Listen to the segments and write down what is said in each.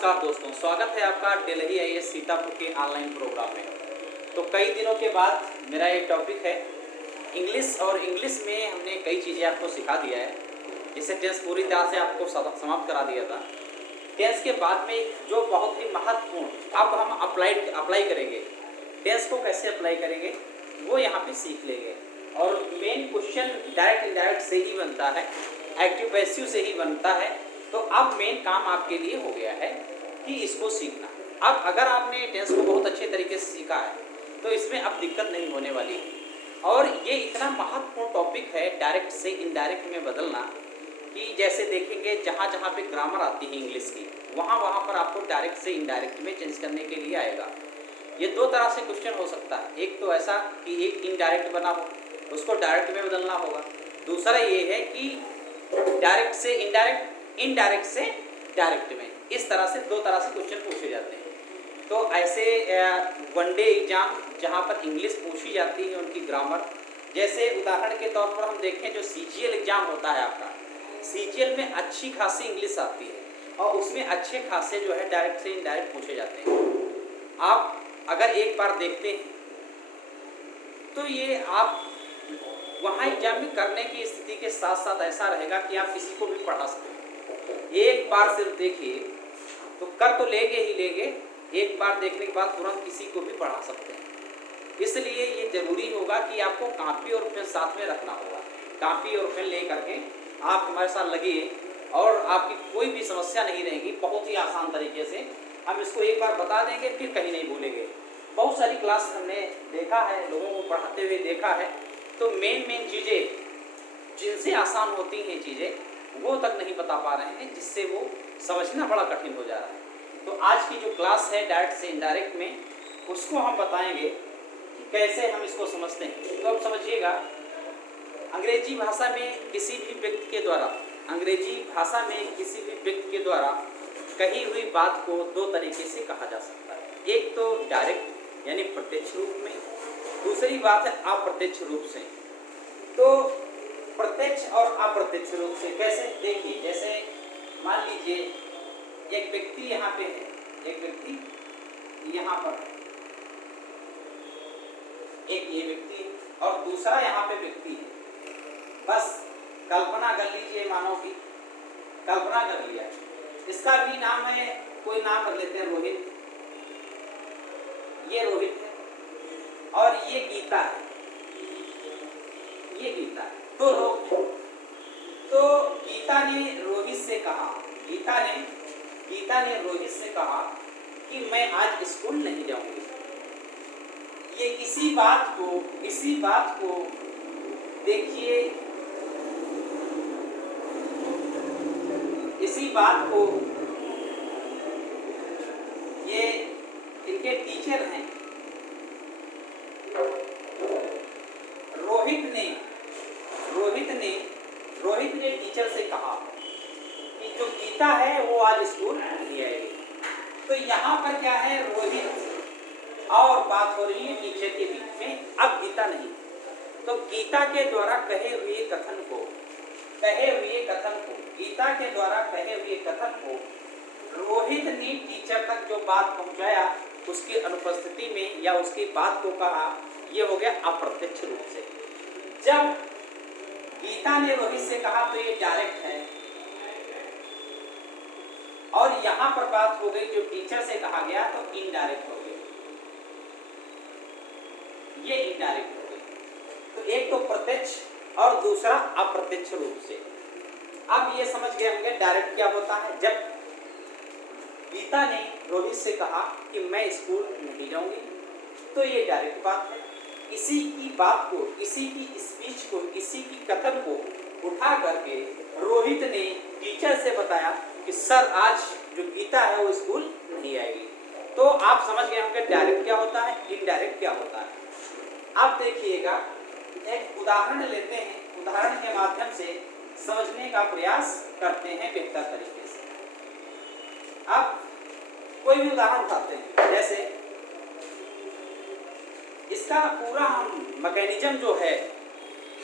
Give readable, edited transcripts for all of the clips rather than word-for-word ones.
नमस्कार दोस्तों, स्वागत है आपका डेल्ही आईएएस सीतापुर के ऑनलाइन प्रोग्राम में। तो कई दिनों के बाद मेरा ये टॉपिक है इंग्लिश, और इंग्लिश में हमने कई चीज़ें आपको सिखा दिया है। जिससे टेंस पूरी तरह से आपको समाप्त करा दिया था। टेंस के बाद में जो बहुत ही महत्वपूर्ण अब हम अप्लाई करेंगे, टेंस को कैसे अप्लाई करेंगे वो यहाँ पे सीख लेंगे। और मेन क्वेश्चन डायरेक्ट इनडायरेक्ट से ही बनता है, एक्टिव पैसिव से ही बनता है। तो अब मेन काम आपके लिए हो गया है कि इसको सीखना। अब अगर आपने टेंस को बहुत अच्छे तरीके से सीखा है तो इसमें अब दिक्कत नहीं होने वाली है। और ये इतना महत्वपूर्ण टॉपिक है डायरेक्ट से इनडायरेक्ट में बदलना, कि जैसे देखेंगे जहाँ जहाँ पे ग्रामर आती है इंग्लिश की, वहाँ पर आपको डायरेक्ट से इनडायरेक्ट में चेंज करने के लिए आएगा। ये दो तरह से क्वेश्चन हो सकता है, एक तो ऐसा कि एक इनडायरेक्ट बना हो, उसको डायरेक्ट में बदलना होगा। दूसरा ये है कि डायरेक्ट से इनडायरेक्ट, इनडायरेक्ट से डायरेक्ट में। इस तरह से दो तरह से क्वेश्चन पूछे जाते हैं। तो ऐसे वनडे एग्जाम जहाँ पर इंग्लिश पूछी जाती है उनकी ग्रामर, जैसे उदाहरण के तौर पर हम देखें जो सीजीएल एग्जाम होता है आपका, सीजीएल में अच्छी खासी इंग्लिश आती है और उसमें अच्छे खासे जो है डायरेक्ट से इनडायरेक्ट पूछे जाते हैं। आप अगर एक बार देखते हैं तो ये आप वहाँ एग्जाम में करने की स्थिति के साथ साथ ऐसा रहेगा कि आप किसी को भी पढ़ा सकते हैं। एक बार सिर्फ देखिए तो कर तो लेंगे ही लेंगे, एक बार देखने के बाद तुरंत किसी को भी पढ़ा सकते हैं। इसलिए ये जरूरी होगा कि आपको कापी और पेन साथ में रखना होगा। कापी और पेन ले करके आप हमारे साथ लगिए और आपकी कोई भी समस्या नहीं रहेगी। बहुत ही आसान तरीके से हम इसको एक बार बता देंगे, फिर कहीं नहीं भूलेंगे। बहुत सारी क्लास हमने देखा है, लोगों को पढ़ाते हुए देखा है। तो मेन चीज़ें जिनसे आसान होती हैं चीज़ें वो तक नहीं बता पा रहे हैं, जिससे वो समझना बड़ा कठिन हो जा रहा है। तो आज की जो क्लास है डायरेक्ट से इनडायरेक्ट में, उसको हम बताएंगे कि कैसे हम इसको समझते हैं। तो अब समझिएगा, अंग्रेजी भाषा में किसी भी व्यक्ति के द्वारा, अंग्रेजी भाषा में किसी भी व्यक्ति के द्वारा कही हुई बात को दो तरीके से कहा जा सकता है। एक तो डायरेक्ट यानी प्रत्यक्ष रूप में, दूसरी बात है अप्रत्यक्ष रूप से। तो प्रत्यक्ष और अप्रत्यक्ष रूप से कैसे, देखिए जैसे मान लीजिए एक व्यक्ति यहाँ पे है, एक व्यक्ति यहाँ पर है, एक ये व्यक्ति और दूसरा यहाँ पे व्यक्ति है। बस कल्पना कर लीजिए, मानो कि कल्पना कर लिया, इसका भी नाम है, कोई नाम कर लेते हैं रोहित। ये रोहित है और ये गीता है, ये गीता है। तो गीता ने रोहित से कहा, गीता ने रोहित से कहा कि मैं आज स्कूल नहीं जाऊंगी। ये इसी बात को देखिए, इसी बात को ये इनके टीचर हैं, रोहित ने टीचर से कहा कि जो गीता है वो आज स्कूल नहीं आएगी। तो यहाँ पर क्या है, रोहित और बात हो रही है टीचर के बीच में, अब गीता नहीं। तो गीता के द्वारा कहे हुए कथन को, गीता के द्वारा कहे हुए कथन को रोहित ने टीचर तक जो बात पहुँचाया उसकी अनुपस्थिति में या उसकी बात को कहा, ये हो गया अप्रत्यक्ष रूप से। जब गीता ने रोहित से कहा तो ये डायरेक्ट है, और यहाँ पर बात हो गई जो टीचर से कहा गया तो इनडायरेक्ट हो गई, ये इनडायरेक्ट हो गई। तो एक तो प्रत्यक्ष और दूसरा अप्रत्यक्ष रूप से। अब ये समझ गए होंगे डायरेक्ट क्या होता है। जब गीता ने रोहित से कहा कि मैं स्कूल नहीं जाऊंगी, तो ये डायरेक्ट बात है। इसी की बात को, इसी की स्पीच को, इसी की कथन को उठा करके रोहित ने टीचर से बताया कि सर आज जो गीता है वो स्कूल नहीं आएगी। तो आप समझ गए होंगे डायरेक्ट क्या होता है, इनडायरेक्ट क्या होता है। अब देखिएगा, एक उदाहरण लेते हैं, उदाहरण के माध्यम से समझने का प्रयास करते हैं बेहतर तरीके से। अब कोई भी उदाहरण उठाते हैं, जैसे इसका पूरा हम मैकेनिज्म जो है,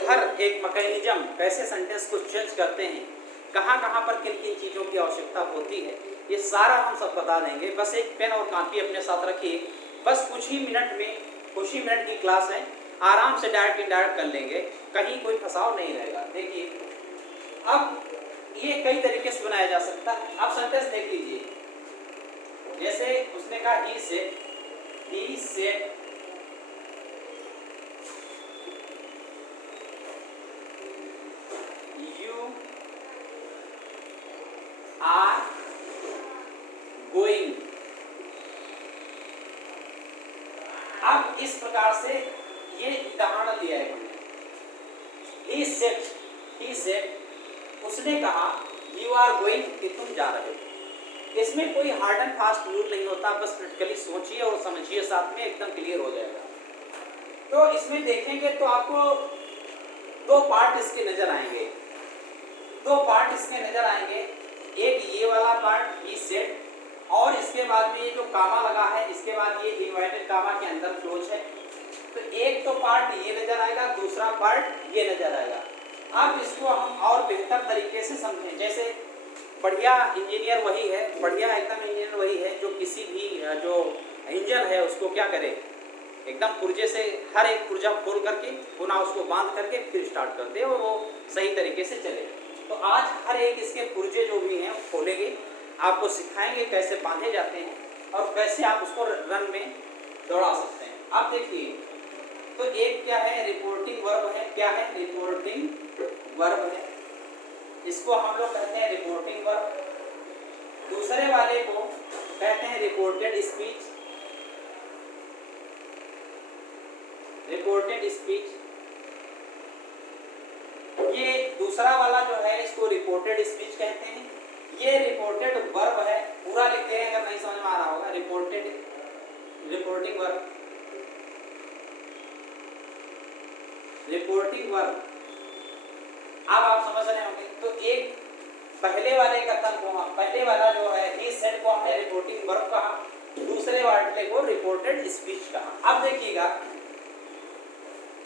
हर एक मैकेनिज्म कैसे सेंटेंस को चेंज करते हैं, कहाँ पर किन किन चीज़ों की आवश्यकता होती है, ये सारा हम सब बता देंगे। बस एक पेन और कॉपी अपने साथ रखिए। बस कुछ ही मिनट की क्लास है, आराम से डायरेक्ट इनडायरेक्ट कर लेंगे, कहीं कोई फंसाव नहीं रहेगा। देखिए अब ये कई तरीके से बनाया जा सकता है। आप सेंटेंस देख लीजिए, जैसे उसने कहा he said you are going. अब इस प्रकार से ये उदाहरण दिया है। ही सेड उसने कहा यू आर गोइंग कि तुम जा रहे हो। इसमें कोई हार्ड एंड फास्ट रूल नहीं होता, बस प्रैक्टिकली सोचिए और समझिए, साथ में एकदम क्लियर हो जाएगा। तो इसमें देखेंगे तो आपको दो पार्ट इसके नजर आएंगे। एक ये वाला पार्ट ही सेड, और इसके बाद में ये जो कामा लगा है, इसके बाद ये इन्वर्टेड कामा के अंदर क्लोज है। तो एक तो पार्ट ये नजर आएगा, दूसरा पार्ट ये नजर आएगा। अब इसको हम और बेहतर तरीके से समझें। जैसे बढ़िया इंजीनियर वही है, बढ़िया एकदम इंजीनियर वही है जो किसी भी जो इंजन है उसको क्या करे, एकदम पुर्जे से हर एक पुर्जा खोल करके पुनः उसको बांध करके फिर स्टार्ट कर दे और वो सही तरीके से चले। तो आज हर एक इसके पुर्जे जो भी हैं खोलेंगे, आपको सिखाएंगे कैसे बांधे जाते हैं और कैसे आप उसको रन में दौड़ा सकते हैं। आप देखिए तो एक क्या है, रिपोर्टिंग वर्ब है। क्या है? रिपोर्टिंग वर्ब है, इसको हम लोग कहते हैं रिपोर्टिंग वर्ब। दूसरे वाले को कहते हैं रिपोर्टेड स्पीच। ये दूसरा वाला जो है इसको रिपोर्टेड स्पीच कहते हैं। ये रिपोर्टेड वर्ब है, पूरा लिखते हैं अगर नहीं समझ में आ रहा होगा। रिपोर्टिंग वर्ब अब आप समझ रहे होंगे। तो एक पहले वाले कथन को, पहले वाला जो है ही सेड को हमने रिपोर्टिंग वर्ब कहा, दूसरे वाले को रिपोर्टेड स्पीच कहा। अब देखिएगा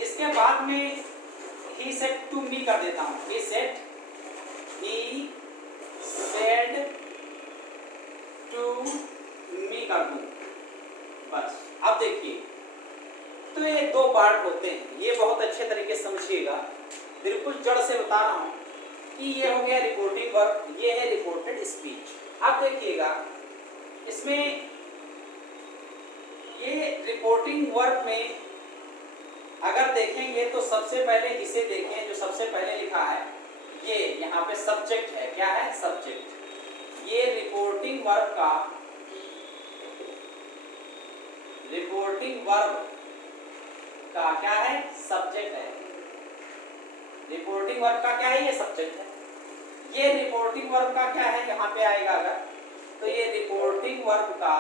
इसके बाद में ही सेड टू मी कर देता हूं। ही सेड टू मी कर दूं बस। अब देखिए तो ये दो पार्ट होते हैं, ये बहुत अच्छे तरीके से समझिएगा, बिल्कुल जड़ से बता रहा हूं कि ये हो गया रिपोर्टिंग वर्ब, ये है रिपोर्टेड स्पीच। अब देखिएगा इसमें ये रिपोर्टिंग वर्ब में अगर देखेंगे तो सबसे पहले इसे देखें, जो सबसे पहले लिखा है ये यहाँ पे सब्जेक्ट है। क्या है? सब्जेक्ट। ये रिपोर्टिंग वर्ब का क्या है? सब्जेक्ट है। रिपोर्टिंग वर्ब का क्या है? ये सब्जेक्ट है। ये रिपोर्टिंग वर्ब का क्या है? यहाँ पे आएगा अगर तो ये रिपोर्टिंग वर्ब का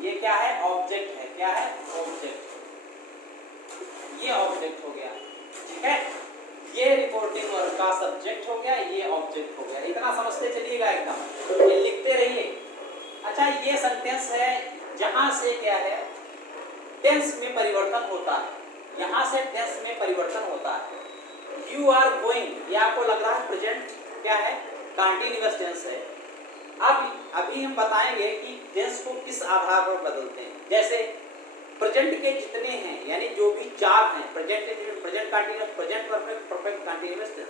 ये क्या है? ऑब्जेक्ट है। क्या है? ऑब्जेक्ट। ये ऑब्जेक्ट हो गया, ठीक है। ये रिपोर्टिंग वर्ब का सब्जेक्ट हो गया, ये ऑब्जेक्ट हो गया। इतना समझते चलिएगा एकदम, ये लिखते रहिए। अच्छा, ये सेंटेंस है जहां से क्या है? टेंस में परिवर्तन होता है। यहां से टेंस में परिवर्तन होता है। यू आर गोइंग, ये आपको लग रहा है प्रेजेंट क्या है? कंटीन्यूअस टेंस है। अब अभी हम बताएंगे कि टेंस को किस आधार पर बदलते हैं। जैसे प्रेजेंट के जितने हैं, यानी जो भी चार हैं, present continuous, present perfect, perfect continuous tense,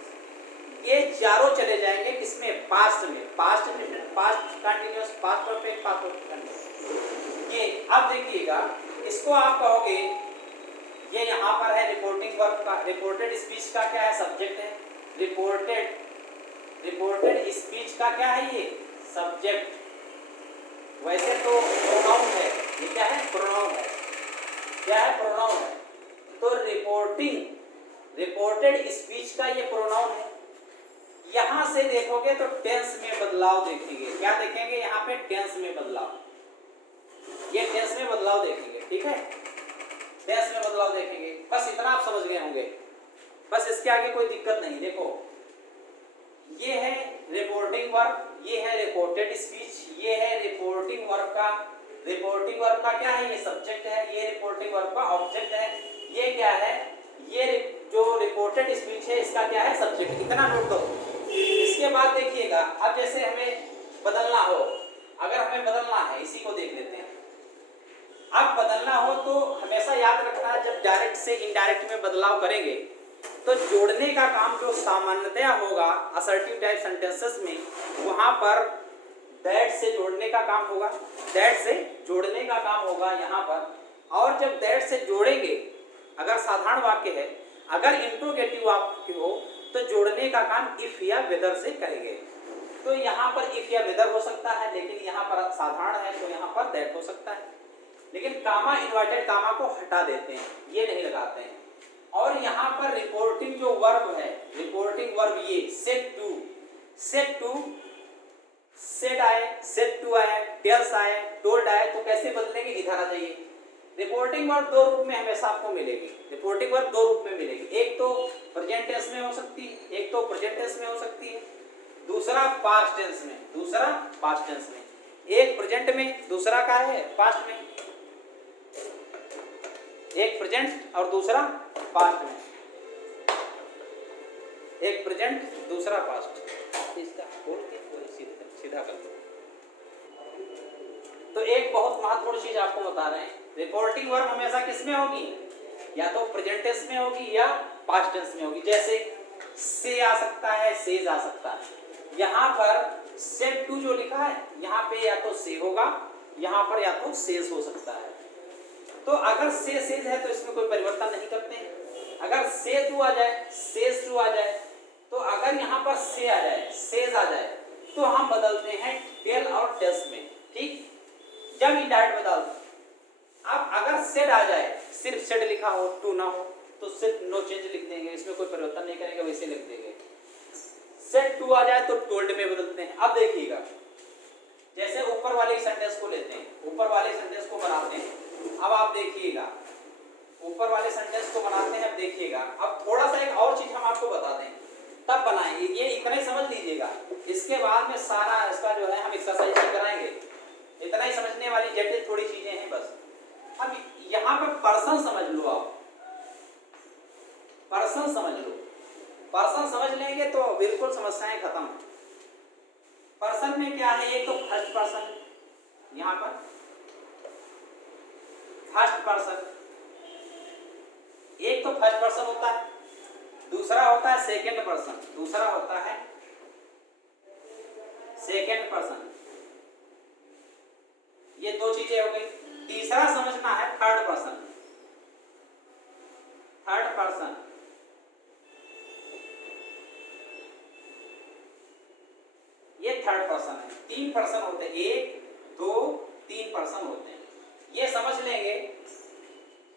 ये चारों चले जाएंगे किसमें? पास्ट में। Past continuous, past perfect, past continuous. ये अब देखिएगा, इसको आप कहोगे ये यहाँ पर है रिपोर्टिंग वर्ब का, रिपोर्टेड स्पीच का क्या है? सब्जेक्ट है। रिपोर्टेड स्पीच का क्या है? ये सब्जेक्ट। वैसे तो प्रोनाउन है, ये क्या है? प्रोनाउन है। क्या है? प्रोनाउन है। तो रिपोर्टेड स्पीच का ये प्रोनाउन है। यहां से देखोगे तो टेंस में बदलाव देखेंगे। क्या देखेंगे? यहाँ पे टेंस में बदलाव, ये टेंस में बदलाव देखेंगे, ठीक है। टेंस में बदलाव देखेंगे, बस इतना आप समझ गए होंगे। बस इसके आगे कोई दिक्कत नहीं। देखो ये है रिपोर्टिंग वर्ब, ये है रिपोर्टेड स्पीच, ये है रिपोर्टिंग वर्ब का क्या है? ये सब्जेक्ट है। ये रिपोर्टिंग वर्ब का ऑब्जेक्ट है। ये क्या है? ये जो रिपोर्टेड स्पीच है इसका क्या है? सब्जेक्ट। इतना नोट करो। इसके बाद देखिएगा, अब जैसे हमें बदलना हो तो हमेशा याद रखना है, जब डायरेक्ट से इनडायरेक्ट में बदलाव करेंगे तो जोड़ने का काम जो सामान्यतया होगा असर्टिव टाइप सेंटेंसेस में, वहाँ पर दैट से जोड़ने का काम होगा, दैट से जोड़ने का काम होगा यहाँ पर। और जब दैट से जोड़ेंगे, अगर साधारण वाक्य है, अगर इंट्रोगेटिव वाक्य हो तो जोड़ने का काम इफ या वेदर से करेंगे। तो यहाँ पर इफ या वेदर हो सकता है, लेकिन यहाँ पर साधारण है तो यहाँ पर दैट हो सकता है। लेकिन कामा, इन्वर्टेड कामा को हटा देते हैं, ये नहीं लगाते हैं। और यहाँ पर रिपोर्टिंग जो वर्ब है, रिपोर्टिंग वर्ब ये said to, said to, said I, said to I, tells I, told I, तो कैसे बदलेंगे, इधर आ जाइए। रिपोर्टिंग वर्ब दो रूप में हमेशा आपको मिलेगी, रिपोर्टिंग वर्ब दो रूप में मिलेगी, एक तो प्रेजेंट टेंस में हो सकती है, एक तो प्रेजेंट टेंस में हो सकती है, दूसरा पास्ट टेंस में, दूसरा पास्ट टेंस में। एक प्रेजेंट में, दूसरा का है पास्ट में, एक प्रेजेंट और दूसरा पास्ट में, एक प्रेजेंट दूसरा पास्ट। इसका खोल के सीधा कर दो। तो एक बहुत महत्वपूर्ण चीज आपको बता रहे हैं, रिपोर्टिंग वर्ब हमेशा किस में होगी, या तो प्रेजेंट टेंस में होगी या पास्ट टेंस में होगी। जैसे से आ सकता है, सेज आ सकता है। यहाँ पर सेड टू जो लिखा है, यहाँ पे या तो से होगा, यहाँ पर या तो सेज हो सकता है। तो अगर से सेज है तो इसमें कोई परिवर्तन नहीं करते हैं। अगर से टू आ जाए, सेज टू आ जाए, तो अगर यहाँ पर से आ जाए, सेज आ जाए, तो हम बदलते हैं टेल और टेल्स में, ठीक। जब इनडायरेक्ट बदलते, अब अगर सेड आ जाए, सिर्फ सेड लिखा हो, टू ना हो, तो सिर्फ नो चेंज लिख देंगे, इसमें कोई परिवर्तन नहीं करेंगे, वैसे लिख देंगे। सेड टू आ जाए तो टोल्ड में बदलते हैं। अब देखिएगा, जैसे ऊपर वाले सेंटेंस को लेते हैं, ऊपर वाले सेंटेंस को बनाते हैं। अब आप देखिएगा, ऊपर वाले सेंटेंस को बनाते हैं, अब देखिएगा। अब थोड़ा सा एक और चीज हम आपको बता दें, तब बनाएंगे, ये इतना ही समझ लीजिएगा। इसके बाद में सारा इसका जो है हम एक्सरसाइज कराएंगे, इतना ही समझने वाली जटिल थोड़ी चीजें हैं बस। अब यहाँ पर पर्सन समझ लो, आप पर्सन समझ लो, पर्सन समझ लेंगे तो बिल्कुल समस्याएं खत्म। पर्सन में क्या है, एक तो फर्स्ट पर्सन, यहाँ पर फर्स्ट पर्सन, एक तो फर्स्ट पर्सन होता है, दूसरा होता है सेकंड पर्सन, दूसरा होता है सेकंड पर्सन। ये दो चीजें हो गई। तीसरा समझना है थर्ड पर्सन, थर्ड पर्सन। ये थर्ड पर्सन है। तीन पर्सन होते हैं, एक दो तीन पर्सन होते हैं। ये समझ लेंगे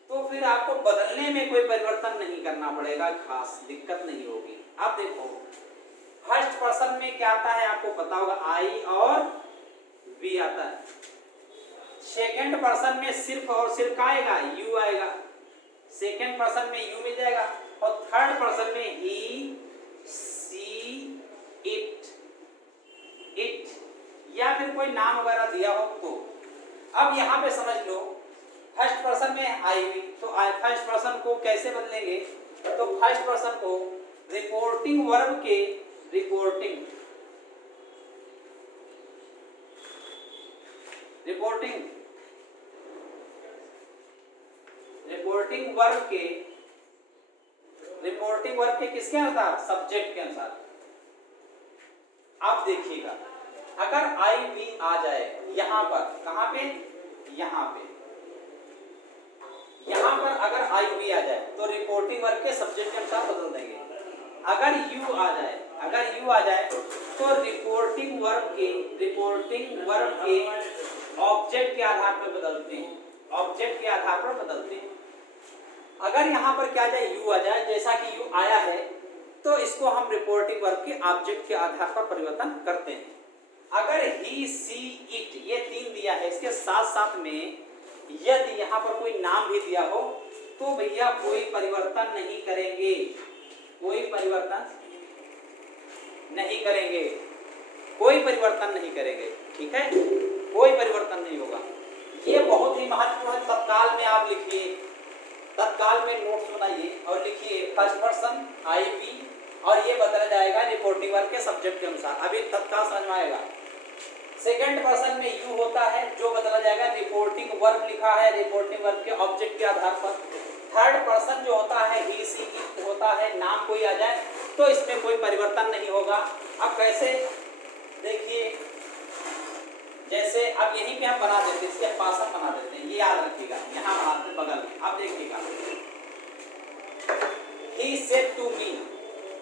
तो फिर आपको बदलने में कोई परिवर्तन नहीं करना पड़ेगा, खास दिक्कत नहीं होगी। अब देखो, फर्स्ट पर्सन में क्या आता है आपको पता होगा, आई और वी आता है। सेकंड पर्सन में सिर्फ और सिर्फ आएगा, यू आएगा। सेकंड पर्सन में यू मिल जाएगा। और थर्ड पर्सन में ही, सी, इट, इट, या फिर कोई नाम वगैरह दिया हो तो। अब यहाँ पे समझ लो, फर्स्ट पर्सन में आई वी, तो फर्स्ट पर्सन को कैसे बदलेंगे, तो फर्स्ट पर्सन को रिपोर्टिंग वर्ब के, रिपोर्टिंग, रिपोर्टिंग, रिपोर्टिंग वर्ब के, रिपोर्टिंग वर्ब के किसके अनुसार, सब्जेक्ट के अनुसार। आप देखिएगा, अगर आई वी आ जाए यहां पर, कहां पे, यहां पे, यहां पर अगर आई वी आ जाए तो रिपोर्टिंग वर्ब के सब्जेक्ट के अनुसार बदल देंगे। अगर यू आ जाए, अगर यू आ जाए तो रिपोर्टिंग वर्ब के, रिपोर्टिंग वर्ब के ऑब्जेक्ट के आधार पर बदलते हैं, ऑब्जेक्ट के आधार पर बदलते हैं। अगर यहाँ पर क्या जाए, यू आ जाए, जैसा कि यू आया है, तो इसको हम रिपोर्टिंग वर्ब के ऑब्जेक्ट के आधार पर परिवर्तन करते हैं। अगर ही, सी, इट, ये तीन दिया है, इसके साथ साथ में यदि यहाँ पर कोई नाम भी दिया हो तो भैया कोई परिवर्तन नहीं करेंगे, कोई परिवर्तन नहीं करेंगे, कोई परिवर्तन नहीं करेंगे, ठीक है, कोई परिवर्तन नहीं होगा। ये बहुत ही महत्वपूर्ण है। तत्काल में आप लिखिए, तत्काल में नोट्स बनाइए और लिखिए फर्स्ट पर्सन आई वी, और ये बदला जाएगा रिपोर्टिंग वर्ब के सब्जेक्ट के अनुसार। अभी तत्काल समझ में आएगा। सेकंड पर्सन में यू होता है, जो बदला जाएगा, रिपोर्टिंग वर्ब लिखा है, रिपोर्टिंग वर्ब के ऑब्जेक्ट आधार पर। थर्ड पर्सन जो होता है ही सी होता है, नाम कोई आ जाए तो इसमें कोई परिवर्तन नहीं होगा। अब कैसे, देखिए जैसे अब यहीं पे हम बना देते हैं, इसके पासन बना देते हैं, ये याद रखिएगा, यहाँ बनाते हैं बगल में। अब देखिएगा ही सेड टू मी,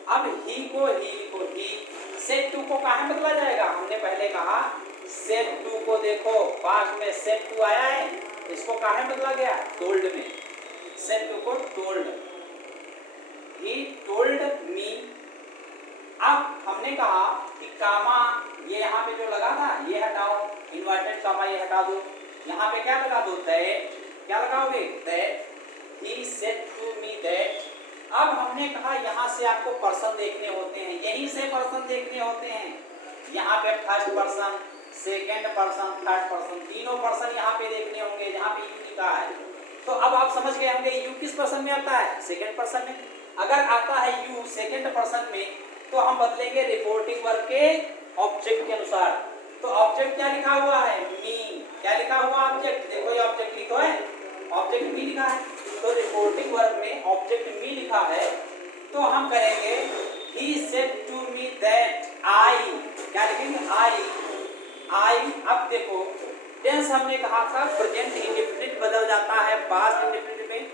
अब ही को ही लिखो, ही सेड टू को कहाँ बदला जाएगा, हमने पहले कहा सेड टू को देखो पास्ट में सेड टू आया है, इसको कहाँ बदला गया, टोल्ड में, सेड टू को टोल्ड, ही टोल्ड मी। अब हमने कहा कि कामा ये यहाँ पे जो लगा था ये हटाओ, इन्वर्टेड कामा ये हटा दो, यहाँ पे क्या लगा दो, दैट, क्या लगाओगे, that he said to me that. अब हमने कहा यहाँ से आपको पर्सन देखने होते हैं, यहीं से पर्सन देखने होते हैं, यहाँ पे first person, second person, third person, तीनों पर्सन यहाँ पे देखने होंगे जहाँ पे यू लिखा है। तो अब आप समझ गए होंगे यू किस पर्सन में आता है, सेकेंड पर्सन में। अगर आता है यू सेकेंड पर्सन में तो हम बदलेंगे रिपोर्टिंग वर्ब के ऑब्जेक्ट के अनुसार। तो ऑब्जेक्ट क्या लिखा हुआ है, मी, क्या लिखा हुआ ऑब्जेक्ट, देखो ये ऑब्जेक्ट लिखो है, ऑब्जेक्ट मी लिखा है, तो रिपोर्टिंग वर्ब में ऑब्जेक्ट मी लिखा है, तो हम करेंगे he said to me that I, क्या लिखेंगे, आई। अब देखो टेंस हमने कहा था प्रेजेंट इंडेफिनिट बदल जाता है पास्ट इंडेफिनिट में,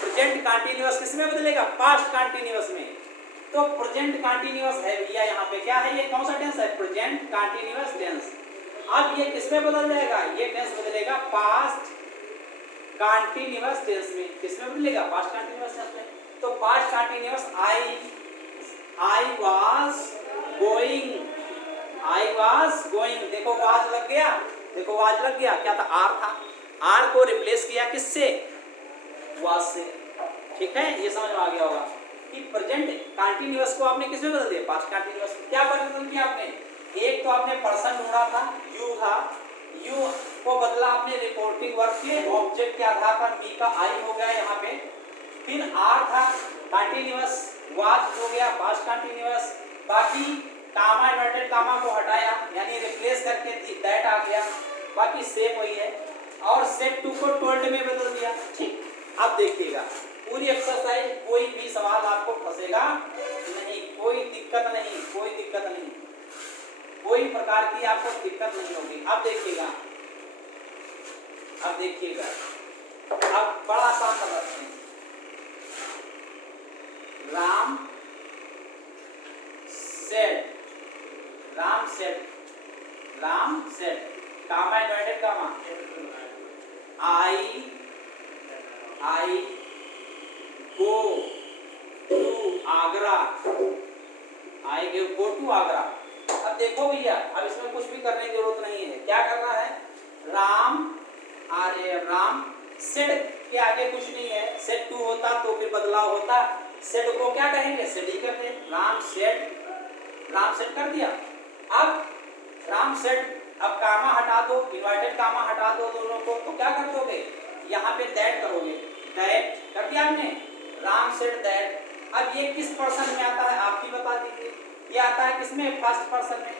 प्रेजेंट कंटीन्यूअस किस में बदलेगा, पास्ट कंटीन्यूअस में। तो प्रेजेंट कंटीन्यूअस है भैया, यहाँ पे क्या है, ये कौन सा टेंस है, प्रेजेंट कंटीन्यूअस टेंस। अब ये किस में बदल जाएगा, ये टेंस बदलेगा पास्ट कंटीन्यूअस टेंस में, किस में बदलेगा, पास्ट कंटीन्यूअस टेंस में। तो past continuous I was going, देखो वाज लग गया, देखो वाज लग गया, क्या था, आर था, आर को रिप्लेस किया किससे, वाज से। ठीक है, ये समझ में आ गया होगा कि प्रेजेंट कंटीन्यूअस को आपने किस में बदल दिया, पास्ट कंटीन्यूअस में। क्या परिवर्तन किया आपने, एक तो आपने पर्सन ढूंढा था, यू था, यू को बदला आपने रिपोर्टिंग वर्ब के ऑब्जेक्ट के आधार पर, मी का आई हो गया यहाँ पे, फिर आर था कंटीन्यूअस, वाज हो गया पास्ट कंटीन्यूअस, बाकी कामा इन्वर्टेड कामा को हटाया यानी रिप्लेस करके दैट आ गया, बाकी सेम वही है, और सेड टू को टोल्ड में बदल दिया। ठीक, अब देखिएगा पूरी एक्सरसाइज, कोई भी सवाल आपको फंसेगा नहीं, कोई दिक्कत नहीं, कोई दिक्कत नहीं, कोई प्रकार की आपको दिक्कत नहीं होगी। अब देखिएगा, अब देखिएगा, अब बड़ा आसान समझते हैं, Ram said, comma inverted comma, I go to Agra, go to Agra. अब देखो भैया, अब इसमें कुछ भी करने की जरूरत नहीं है, क्या करना है, राम सेड के आगे कुछ नहीं है, सेड टू होता तो फिर बदलाव होता, सेड को क्या कहेंगे, सेड ही करते, राम सेड कर दिया। अब राम सेड, अब कामा हटा दो, इन्वर्टेड कामा हटा दो दोनों को, तो क्या कर दोगे, यहाँ पे दैट करोगे, दैट कर दिया हमने, राम सेड दैट। अब ये किस पर्सन में आता है आप ही बता दीजिए, ये आता है किसमें, फर्स्ट पर्सन में,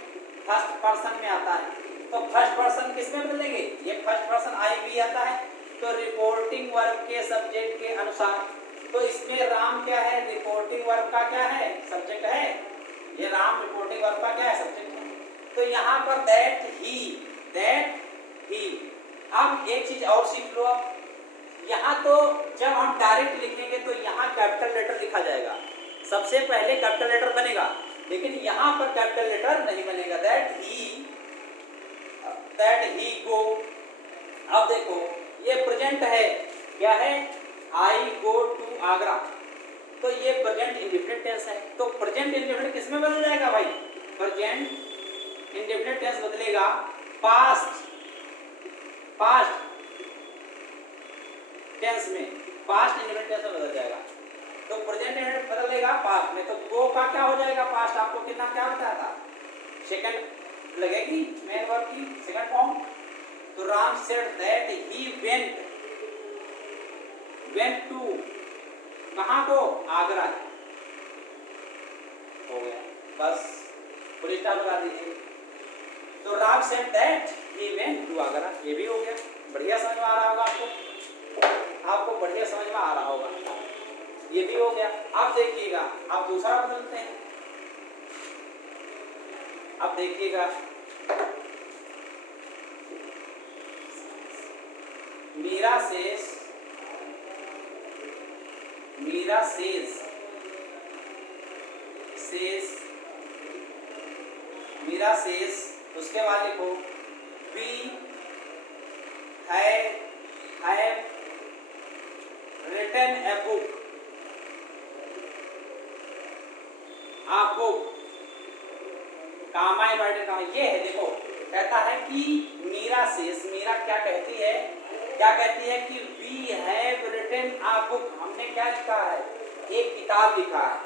फर्स्ट पर्सन में आता है, तो फर्स्ट पर्सन किसमें बदलेंगे, ये फर्स्ट पर्सन आई भी आता है, तो रिपोर्टिंग वर्ब के सब्जेक्ट के अनुसार, तो इसमें राम क्या है, रिपोर्टिंग वर्ब का क्या है, सब्जेक्ट है, ये राम रिपोर्टिंग वर्ब का क्या है, सब्जेक्ट है, तो यहाँ पर दैट ही। अब एक चीज और सीख लो, अब यहाँ तो जब हम डायरेक्ट लिखेंगे तो यहाँ कैपिटल लेटर लिखा जाएगा, सबसे पहले कैपिटल लेटर बनेगा, लेकिन यहाँ पर कैपिटल लेटर नहीं बनेगा, दैट ही गो। अब देखो ये प्रेजेंट है, क्या है, आई गो टू आगरा, तो ये प्रेजेंट इंडेफिनिट टेंस है, तो प्रेजेंट इंडेफिनिट किस में बदल जाएगा भाई, प्रेजेंट इंडेफिनिट टेंस बदलेगा पास्ट टेंस में, पास्ट इंडेफिनिट टेंस में बदल जाएगा, तो प्रेजेंट इंडेफिनिट बदलेगा पास्ट में, तो गो का क्या हो जाएगा, पास्ट आपको कितना क्या बताया था, सेकंड लगेगी मेन वर्ब की सेकंड फॉर्म, तो Ram said that he went to, कहाँ को, आगरा, हो गया, बस फुल स्टॉप लगा दीजिए। तो Ram said that he went to Agra, ये भी हो गया, बढ़िया समझ में आ रहा होगा आपको बढ़िया समझ में आ रहा होगा। ये भी हो गया। अब देखिएगा, अब दूसरा बदलते हैं। अब देखिएगा, Meera says, Meera says, says, Meera says, उसके बाद लिखो we have written a book, a book, comma inverted comma. ये है, देखो कहता है कि मीरा सेज, मीरा क्या कहती है, क्या कहती है कि we have written a book, हमने क्या लिखा है, एक किताब लिखा है।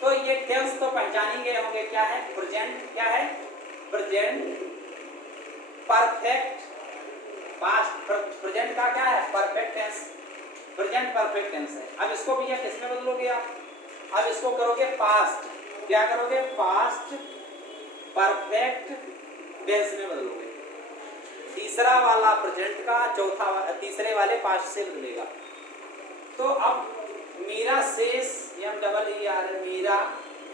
तो ये टेंस तो पहचान ही गए होंगे, क्या है, प्रेजेंट, क्या है, प्रेजेंट परफेक्ट पास्ट, प्रेजेंट का क्या है, perfect tense, present perfect tense है। अब इसको भैया किस में बदलोगे आप, अब इसको करोगे पास्ट, क्या करोगे, पास्ट परफेक्ट टेंस में बदलोगे। तीसरा वाला प्रेजेंट का, चौथा तीसरे वाले पास्ट से बदलेगा। तो अब Meera says, M double E R, Meera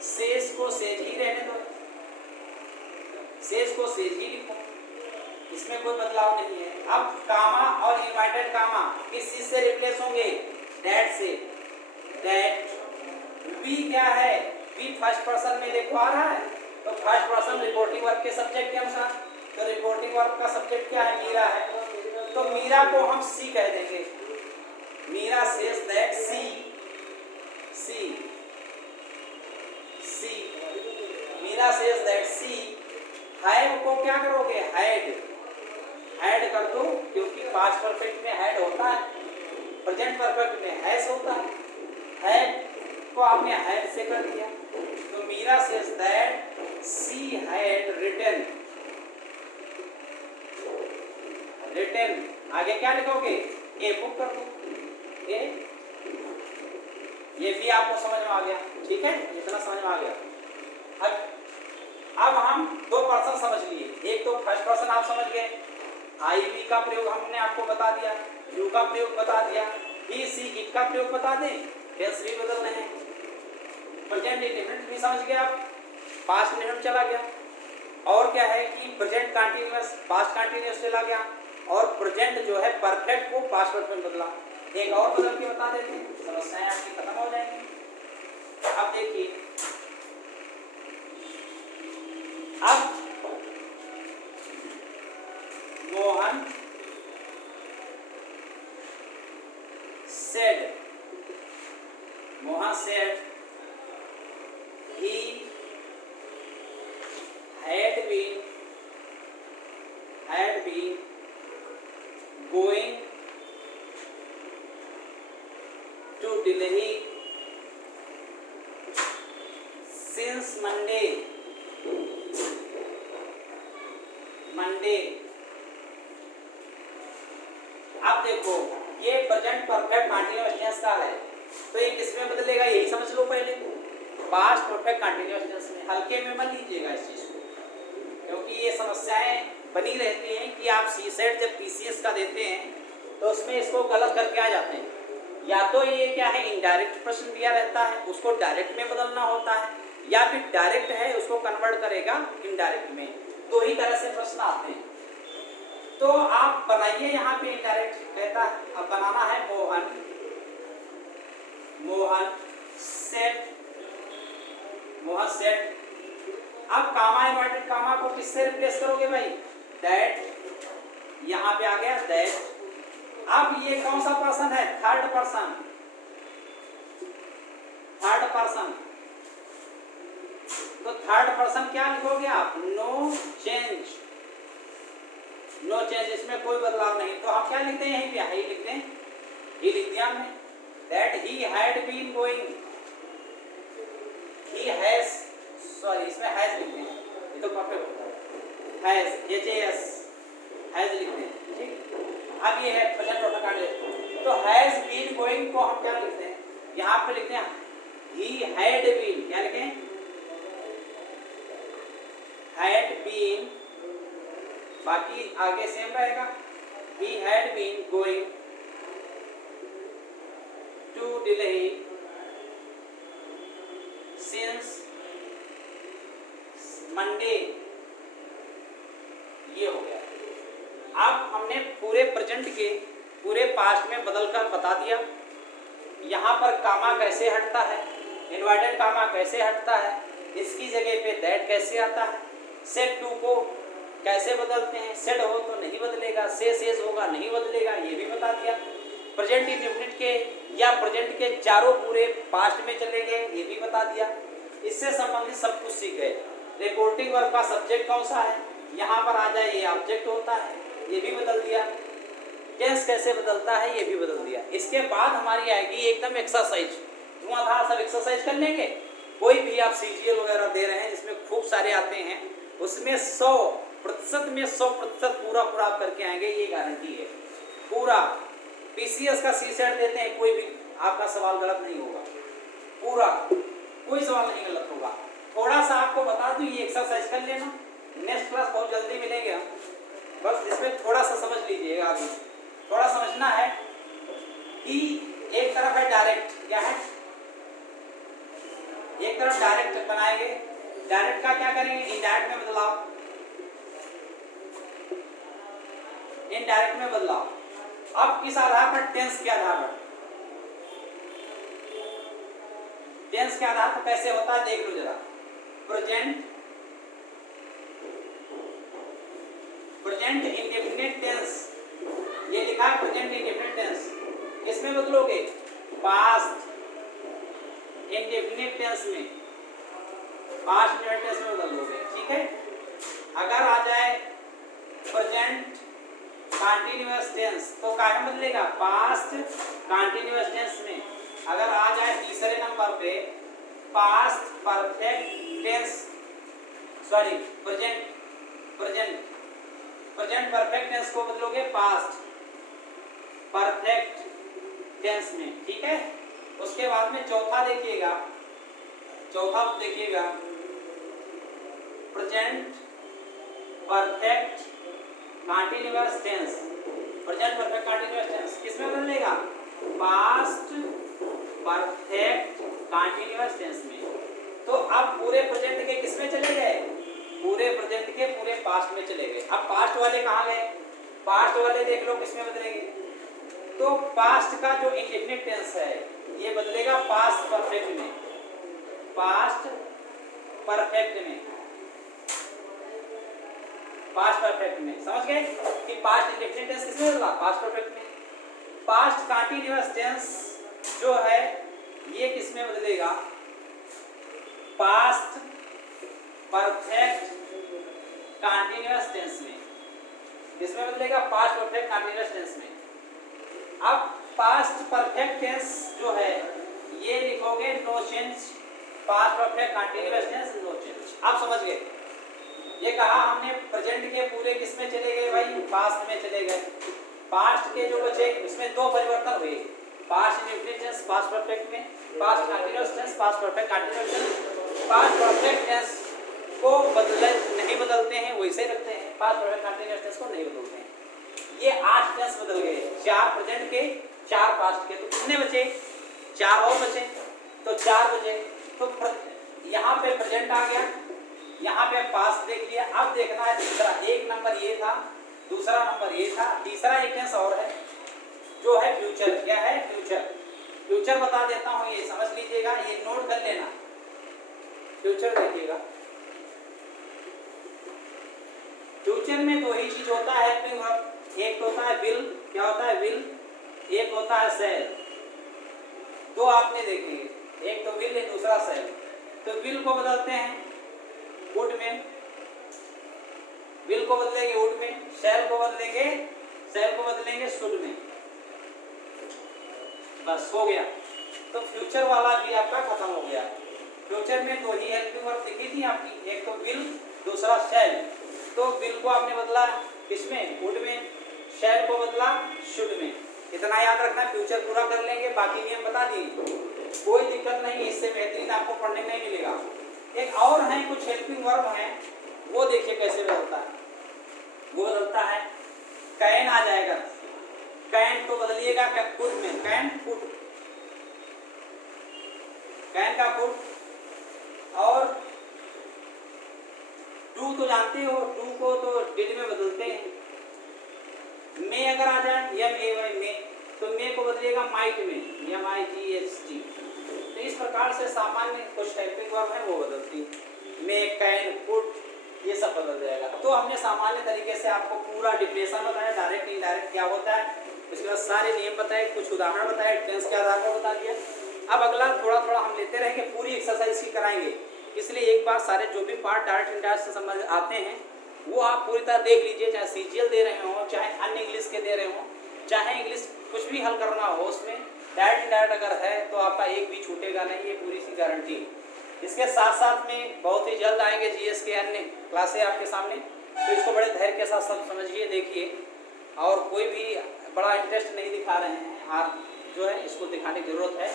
says को सेज ही रहने दो, सेज को सेज ही लिखो, इसमें कोई बदलाव नहीं है। अब कामा और इन्वर्टेड कामा किस चीज से रिप्लेस होंगे, दैट से, दैट। वी क्या है, वी फर्स्ट पर्सन में देखो आ रहा है, तो फर्स्ट पर्सन रिपोर्टिंग वर्ब के सब्जेक्ट के अनुसार, तो रिपोर्टिंग वर्ब का सब्जेक्ट क्या है, मीरा है, तो मीरा को हम सी कह देंगे। Meera says that she, she, she, Meera says that she have को क्या करोगे, हैड, हैड कर दो, क्योंकि पास्ट परफेक्ट में हैड होता है, प्रेजेंट परफेक्ट में हैज होता है, हैव को आपने हैड से कर दिया। तो Meera says that she had written, written, आगे क्या लिखोगे, ए बुक कर दो, ए, ये भी आपको समझ में आ गया, ठीक है, इतना समझ में आ गया। अब हम दो पर्सन समझ लिए, एक तो फर्स्ट पर्सन आप समझ गए, आई वी का प्रयोग हमने आपको बता दिया, यू का प्रयोग बता दिया, ही सी इट का प्रयोग बता दें, टेंस भी बदलने हैं, प्रेजेंट इंडेफिनिट भी समझ गए आप, पास्ट इंडेफिनिट चला गया, और क्या है कि प्रेजेंट कंटीन्यूअस पास्ट कंटीन्यूअस चला गया, और प्रेजेंट जो है परफेक्ट को पास्ट परफेक्ट बदला। एक और बदल के बता देते हैं, समस्याएं आपकी खत्म हो जाएंगी। अब देखिए, अब Mohan said, Mohan said he had been going to Delhi since Monday, अब देखो ये प्रेजेंट परफेक्ट कंटीन्यूअस टेंस का है, तो ये किसमें बदलेगा, यही समझ लो पहले, पास्ट परफेक्ट कंटीन्यूअस टेंस में। हल्के में मत लीजिएगा इस चीज को, क्योंकि ये समस्याएं बनी रहती हैं कि आप सी सेट जब पीसीएस का देते हैं तो उसमें इसको गलत करके आ जाते हैं। या तो ये क्या है, इनडायरेक्ट प्रश्न दिया रहता है, उसको डायरेक्ट में बदलना होता है, या फिर डायरेक्ट है उसको कन्वर्ट करेगा इनडायरेक्ट में, दो ही तरह से प्रश्न आते हैं। तो आप बनाइए यहाँ पे इनडायरेक्ट, कहता है अब बनाना है मोहन सेट। अब कामा इन्वर्टेड कामा को किससे रिप्लेस करोगे भाई, दैट, यहाँ पे आ गया दैट। अब ये कौन सा पर्सन है, थर्ड पर्सन, तो थर्ड पर्सन क्या लिखोगे आप, नो चेंज, इसमें कोई बदलाव नहीं, तो हम क्या लिखते हैं, यहीं पे ही लिखते हैं, ही लिख दिया हमने, that he had been going, he has, sorry इसमें हैज लिखते हैं, ये तो परफेक्ट होता है, हैज, एच-ए-एस, हैज लिखते हैं, ठीक। अब ये है प्रेजेंट परफेक्ट कंटीन्यूअस, तो हैज बीन गोइंग को हम क्या लिखते हैं, यहाँ पे लिखते हैं ही हैड बीन, क्या लिखें, हैड बीन, बाकी आगे सेम रहेगा, he had been going to Delhi since Monday, ये हो गया। अब हमने पूरे प्रेजेंट के पूरे पास्ट में बदलकर बता दिया। यहाँ पर कामा कैसे हटता है, इन्वर्टेड कामा कैसे हटता है, इसकी जगह पे दैट कैसे आता है, सेट टू को कैसे बदलते हैं, सेट हो तो नहीं बदलेगा, सेज होगा नहीं बदलेगा, ये भी बता दिया। प्रेजेंट इंडेफिनिट के या प्रेजेंट के चारों पूरे पास्ट में चले गए, ये भी बता दिया। इससे संबंधित सब कुछ सीख गए। रिपोर्टिंग वर्ब का सब्जेक्ट कौन सा है, यहाँ पर आ जाए ये ऑब्जेक्ट होता है, ये भी बदल दिया। टेंस कैसे बदलता है, ये भी बदल दिया। इसके बाद हमारी आएगी एकदम एक्सरसाइज, धुआंधार सब एक्सरसाइज कर लेंगे। कोई भी आप सीजीएल वगैरह दे रहे हैं जिसमें खूब सारे आते हैं, उसमें 100% में 100% पूरा आप करके आएंगे, ये गारंटी है। पूरा पीसीएस का सी सेट देते हैं, कोई भी आपका सवाल गलत नहीं होगा, पूरा कोई सवाल नहीं गलत होगा। थोड़ा सा आपको बता दूं, ये एक्सरसाइज कर लेना, नेक्स्ट क्लास बहुत जल्दी मिलेंगे हम, बस इसमें थोड़ा सा समझ लीजिएगा। अभी थोड़ा समझना है कि एक तरफ है डायरेक्ट, क्या है, एक तरफ डायरेक्ट बनाएंगे, डायरेक्ट का क्या करेंगे, इनडायरेक्ट में बदलाव, इनडायरेक्ट में बदलाव। अब किस आधार पर, टेंस के आधार पर, टेंस के आधार पर कैसे होता है देख लो जरा। प्रेजेंट इंडेफिनिट टेंस, ये लिखा है प्रेजेंट इंडेफिनिट टेंस, किसमें बदलोगे, पास्ट इंडेफिनिट टेंस में, पास्ट इंडेफिनिट टेंस में बदलोगे, ठीक है। अगर आ जाए प्रेजेंट कंटीन्यूअस टेंस तो काहे में बदलेगा, पास्ट कंटीन्यूअस टेंस में। अगर आ जाए तीसरे नंबर पे past perfect tense, sorry present perfect tense को बदलोगे पास्ट परफेक्ट टेंस में, ठीक है। उसके बाद में चौथा देखिएगा, present perfect continuous tense, present perfect continuous tense किसमें बदलेगा, पास्ट परफेक्ट कंटीन्यूअस टेंस में। तो अब पूरे प्रेजेंट के किसमें चले गए, पूरे प्रेजेंट के पूरे पास्ट में चले गए। अब पास्ट वाले कहाँ गए, पास्ट वाले देख लो किसमें बदलेंगे, तो पास्ट का जो इंडेफिनिट टेंस है ये बदलेगा पास्ट परफेक्ट में, पास्ट परफेक्ट में, पास्ट परफेक्ट में। समझ गए कि पास्ट इंडेफिनिट टेंस किसमें बदला, पास्ट परफेक्ट में। पास्ट कंटीन्यूअस टेंस जो है ये किसमें बदलेगा, पास्ट परफेक्ट कंटीन्यूअस टेंस में, किसमें बदलेगा, पास्ट परफेक्ट कंटीन्यूअस टेंस में। अब पास्ट परफेक्ट टेंस जो है ये लिखोगे no change, past perfect continuous tense no change. आप समझ गए, ये कहा हमने प्रेजेंट के पूरे किसमें चले गए भाई, पास्ट में चले गए। पास्ट के जो बचे उसमें दो परिवर्तन हुए, past indefinite tense past perfect में, past continuous tense past perfect continuous tense. Past perfect tense को नहीं बदलते हैं, वैसे रखते हैं, पास्ट परफेक्ट कंटीन्यूअस टेंस को नहीं बदलते हैं। ये 8 टेंस बदल गए, 4 प्रेजेंट के 4 पास्ट के, तो कितने बचे, 4 और बचे, तो 4 बचे। तो यहाँ पे प्रेजेंट आ गया, यहाँ पे पास्ट देख लिया। अब देखना है दूसरा, एक नंबर ये था, दूसरा नंबर ये था, तीसरा एक टेंस और है जो है फ्यूचर। क्या है, फ्यूचर बता देता हूँ, ये समझ लीजिएगा, ये नोट कर लेना। फ्यूचर देखिएगा, फ्यूचर में दो ही चीज होता है हेल्पिंग वर्ब, एक होता है विल, क्या होता है विल, एक होता है सेल। दो आपने देखेंगे, एक तो विल है दूसरा सेल। तो विल को बदलते हैं वुड में, विल को बदलेंगे वुड में, सेल को बदलेंगे शुड में, बस हो गया। तो फ्यूचर वाला भी आपका खत्म हो गया। फ्यूचर में दो ही हेल्पिंग वर्ब दिखी थी आपकी, एक तो विल दूसरा सेल। तो विल को आपने बदला किसमें, वुड में, सेल को बदला शुड में। इतना याद रखना, फ्यूचर पूरा कर लेंगे, बाकी नियम बता दिए, कोई दिक्कत नहीं, इससे बेहतरीन आपको पढ़ने नहीं मिलेगा। एक और है, कुछ हेल्पिंग वर्ब हैं, वो देखिए कैसे बदलता है। वो बदलता है, कैन आ जाएगा, कैन तो बदलिएगा क्या, कुड में, कैन कुड, कैन का कुड, और टू तो जानते हो, टू को तो डिड में बदलते हैं। मे अगर आ जाए MAY मे, तो मे को बदलिएगा माइट में, MIGHT। तो इस प्रकार से सामान्य कुछ हेल्पिंग वर्ब है वो बदलती है। मे, कैन, कुड, ये सब बदल जाएगा। तो हमने सामान्य तरीके से आपको पूरा डिफिनेशन बताया, डायरेक्ट इनडायरेक्ट क्या होता है, उसके बाद सारे नियम बताए, कुछ उदाहरण बताए, टेंस के आधार पर बता दिया। अब अगला थोड़ा थोड़ा हम लेते रहेंगे, पूरी एक्सरसाइज ही कराएंगे, इसलिए एक बार सारे जो भी पार्ट डायरेक्ट इनडायरेक्ट से समझ आते हैं वो आप पूरी तरह देख लीजिए, चाहे CGL दे रहे हो, चाहे अन्य इंग्लिश के दे रहे हो, चाहे इंग्लिश कुछ भी हल करना हो, उसमें डायरेक्ट इनडायरेक्ट अगर है तो आपका एक भी छूटेगा नहीं, ये पूरी सी गारंटी है। इसके साथ साथ में बहुत ही जल्द आएंगे GS के अन्य क्लासें आपके सामने, तो इसको बड़े धैर्य के साथ सब समझिए, देखिए, और कोई भी बड़ा इंटरेस्ट नहीं दिखा रहे हैं आप, जो है इसको दिखाने की जरूरत है।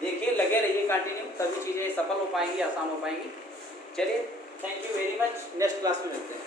देखिए, लगे रहिए कंटिन्यू, तभी चीज़ें सफल हो पाएंगी, आसान हो पाएंगी। चलिए, thank you very much, next class में मिलते हैं।